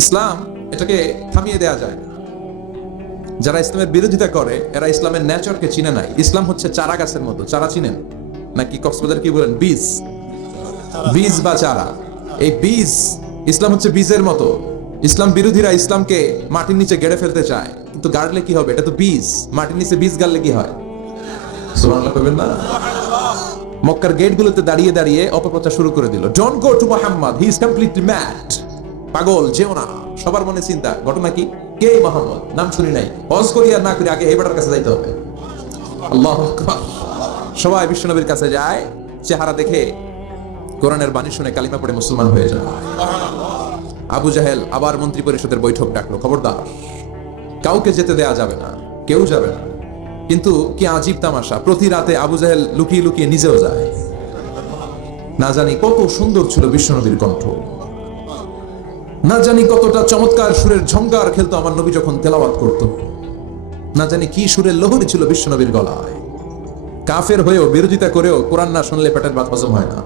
ইসলাম এটাকে থামিয়ে দেয়া যায় না। যারা ইসলামের বিরোধিতা করে এরা ইসলামের নেচারকে চিনে নাই। ইসলাম হচ্ছে চারা গাছের মতো। চারা চিনেন নাকি? কক্সবাজার কি বলেন? বীজ, বীজ বা চারা। এই বীজ, ইসলাম হচ্ছে বীজের মতো। ইসলাম বিরোধীরা ইসলামকে মাটির নিচে গেড়ে ফেলতে চায়, কিন্তু গাড়লে কি হবে? এটা তো বীজ। মাটির নিচে বীজ গাড়লে কি হয়? সুবহানাল্লাহ বলবেন না? মক্কার গেটগুলোতে দাঁড়িয়ে দাঁড়িয়ে অপপ্রচার শুরু করে দিল, don't go to Muhammad, he is completely mad. পাগল, যেও না। সবার মনে চিন্তা, ঘটনা কি? কে মুহাম্মদ? নাম শুনি নাই। হজ করি আর না করি, আগে এই বেটার কাছে যাইতে হবে। আল্লাহু আকবার। সবাই বিশ্বনবীর কাছে যায়, চেহারা দেখে কোরআনের বাণী শুনে কালিমা পড়ে মুসলমান হয়ে যায়। আবু জাহেল আবার মন্ত্রী পরিষদের বৈঠক ডাকলো, খবরদার কাউকে যেতে দেয়া যাবে না, কেউ যাবে না। কিন্তু কি আজীব তামাশা, প্রতি রাতে আবু জাহেল লুকিয়ে লুকিয়ে নিজেও যায়। না জানি কত সুন্দর ছিল বিশ্বনবীর কণ্ঠ, না জানি কতটা চমৎকার সুরের ঝংকার খেলতো আমার নবী যখন তেলাওয়াত করত, না জানি কি সুরের লহরী ছিল বিশ্বনবীর গলায়। কাফের হয়েও, বিরোধিতা করেও কোরআন না শুনলে পেটের ভাত হজম হয় না,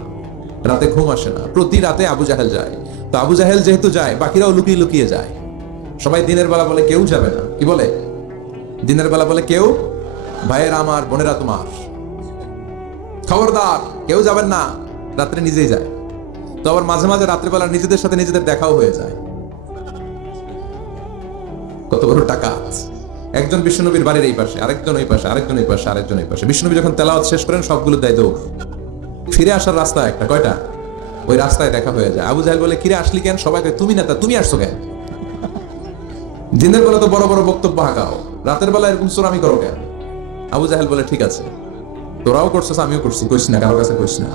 রাতে ঘুম আসে না। প্রতি রাতে আবু জাহেল যায়। তো আবু জাহেল যেহেতু যায়, বাকিরাও লুকিয়ে লুকিয়ে যায়। সবাই দিনের বেলা বলে কেউ যাবে না। কি বলে? দিনের বেলা বলে কেউ, ভাইয়েরা আমার, বোনেরা তোমার, খবরদার কেউ যাবেন না। রাত্রে নিজেই যায়। তো আবার মাঝে মাঝে রাত্রেবেলা নিজেদের সাথে নিজেদের দেখাও হয়ে যায়। কত বড় টাকা! একজন বিশ্বনবীর বাড়ির এই পাশে, আরেকজন ওই পাশে, আরেকজন এই পাশে, আরেকজন এই পাশে। বিশ্বনবী যখন তেলাওয়াত শেষ করেন, সবগুলো দেয় দৌড়। ফিরে আসার রাস্তা একটা, কয়টা? ওই রাস্তায় দেখা হয়ে যায়। আবু জাহেল বলে, কিরে আসলি কেন? সবাই কয়, তুমি না তা, তুমি আসছো কেন? দিনের বেলা তো বড় বড় বক্তব্য হাঁকাও, রাতের বেলা এরকম চোরামি করো কেন? আবু জাহেল বলে, ঠিক আছে, তোরাও করছিস, আমিও করছি, কইস না, কারোর কাছে কইস না।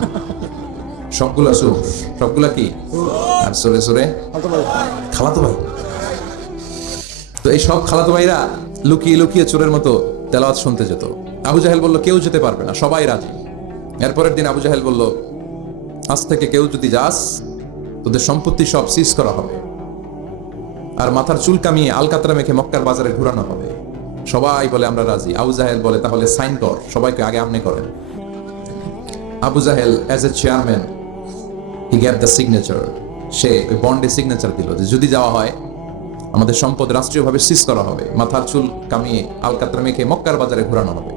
সবগুলা চোর, সবগুলা কি? আর সরে সরে খালাতো ভাই। তো এই সব খালাতো ভাইরা লুকিয়ে লুকিয়ে চোরের মতো তেলাওয়াত শুনতে যেত। আবু জাহেল বলল, কেউ যেতে পারবে না, সবাই রাজি। এরপরের দিন আবু জাহেল বলল, আজ থেকে কেউ যদি যাস, তোদের সম্পত্তি সব সিজ করা হবে, আর মাথার চুল কামিয়ে আলকাতরা মেখে মক্কার বাজারে ঘুরানো হবে। সবাই বলে আমরা রাজি। আবু জাহেল বলে, তাহলে সাইন কর। সবাইকে আগে আপনি করেন। Abu Jahl as a chairman, he gave the signature. সে ওই বন্ডে সিগনেচার দিল যে যদি যাওয়া হয়, আমাদের সম্পদ রাষ্ট্রীয়ভাবে সিজ করা হবে, মাথার চুল কামিয়ে আলকাতরা মেখে মক্কার বাজারে ঘোরানো হবে।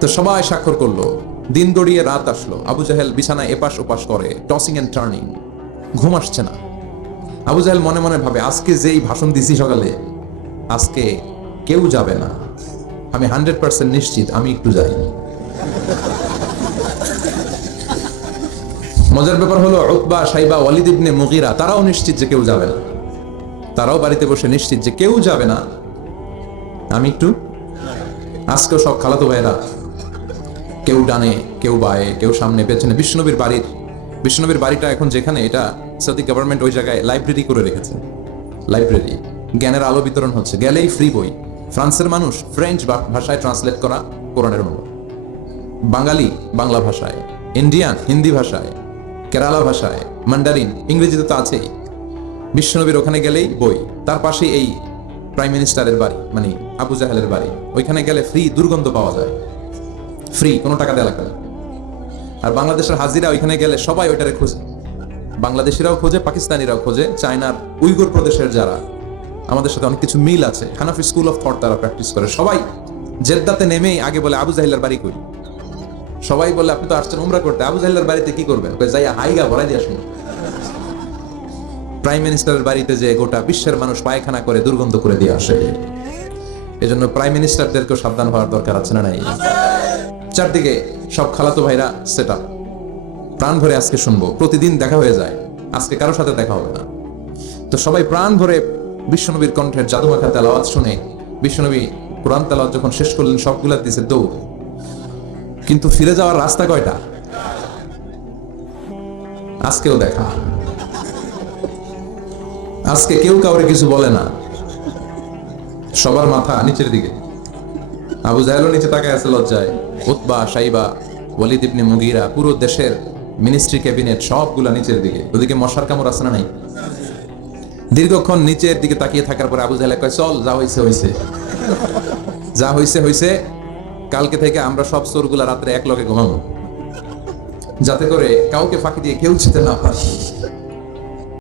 তো সবাই স্বাক্ষর করলো। দিন গড়িয়ে রাত আসলো। আবু জাহেল বিছানায় এপাশ ওপাশ করে, টসিং এন্ড টার্নিং, ঘুম আসছে না। আবু জাহেল মনে মনে ভাবে, আজকে যেই ভাষণ দিছি সকালে, আজকে কেউ যাবে না, আমি 100% নিশ্চিত আমি একটু যাই। মজার ব্যাপার হলো, উতবা, সাইবা, ওয়ালিদ ইবনে মুগীরা তারাও নিশ্চিত যে কেউ যাবে না। তারাও বাড়িতে বসে নিশ্চিত যে কেউ যাবে না, আমি একটু। আজকেও সব খালাতো ভাইয়েরা, কেউ ডানে, কেউ বায়ে, কেউ সামনে পেছনে। বিশ্বনবীর বাড়িটা এখন যেখানে, এটা সৌদি গভর্নমেন্ট ওই জায়গায় লাইব্রেরি করে রেখেছে। লাইব্রেরি, জ্ঞানের আলো বিতরণ হচ্ছে। গেলেই ফ্রি বই। ফ্রান্সের মানুষ ফ্রেঞ্চ ভাষায় ট্রান্সলেট করা কোরআনের অনুবাদ, বাঙালি বাংলা ভাষায়, ইন্ডিয়ান হিন্দি ভাষায়, কেরালা ভাষায়, মান্ডারিন, ইংরেজিতে তো আছেই। বিশ্বনবীর ওখানে গেলেই বই। তার পাশে এই প্রাইম মিনিস্টারের বাড়ি, মানে আবু জাহেলের বাড়ি। ওইখানে গেলে ফ্রি দুর্গন্ধ পাওয়া যায়, ফ্রি, কোনো টাকা দেওয়া লাগবে না। আর বাংলাদেশের হাজিরা ওইখানে গেলে সবাই ওইটারে খোঁজে। বাংলাদেশিরাও খোঁজে, পাকিস্তানিরাও খোঁজে, চায়নার উইগুর প্রদেশের যারা, আমাদের সাথে অনেক কিছু মিল আছে। হানাফি স্কুল অফ থট তারা প্র্যাকটিস করে। সবাই জেদ্দাতে নেমেই আগে বলে, আবু জাহেলের বাড়ি কই? সবাই বলে, আপনি তো আসছেন উমরা করতে, আবু জাহেলের বাড়িতে কি করবেন? যাই হাইগা ভরাই দিয়ে আসুন। প্রাইম মিনিস্টারের বাড়িতে যে গোটা বিশ্বের মানুষ পায়খানা করে দুর্গন্ধ করে দিয়ে আসে। এজন্য প্রাইম মিনিস্টারদেরকেও সাবধান হওয়ার দরকার আছে না নাই? চারদিকে সব খালাতো ভাইরা সেট আপ, প্রাণ ভরে আজকে শুনবো। প্রতিদিন দেখা হয়ে যায়, আজকে কারোর সাথে দেখা হবে না। তো সবাই প্রাণ ভরে বিশ্বনবীর কণ্ঠের জাদুমাখা তেলাওয়াত শুনে, বিশ্বনবী কোরআন তেলাওয়াত যখন শেষ করলেন, সবগুলা দিছে দৌড়। কিন্তু ফিরে যাওয়ার রাস্তা কয়টা? আজকেও দেখা। আজকে কেউ কাউরে কিছু বলে না, সবার মাথা নিচের দিকে। আবু জাহেলও নিচে তাকায় আছে লজ্জায়। উতবা, সাইবা, ওয়ালিদ ইবনে মুগীরা, পুরো দেশের মিনিস্ট্রি ক্যাবিনেট সবগুলা নিচের দিকে। ওদিকে মশার কামড় আছে না নাই? দীর্ঘক্ষণ নিচের দিকে তাকিয়ে থাকার পরে আবু জাহেল কয়, চল, যা হইছে হইছে, যা হইছে হইছে। কালকে থেকে আমরা সব চোরগুলা রাত্রে এক লগে ঘুমাবো, যাতে করে কাউকে ফাঁকি দিয়ে কেউ যেতে না পারে।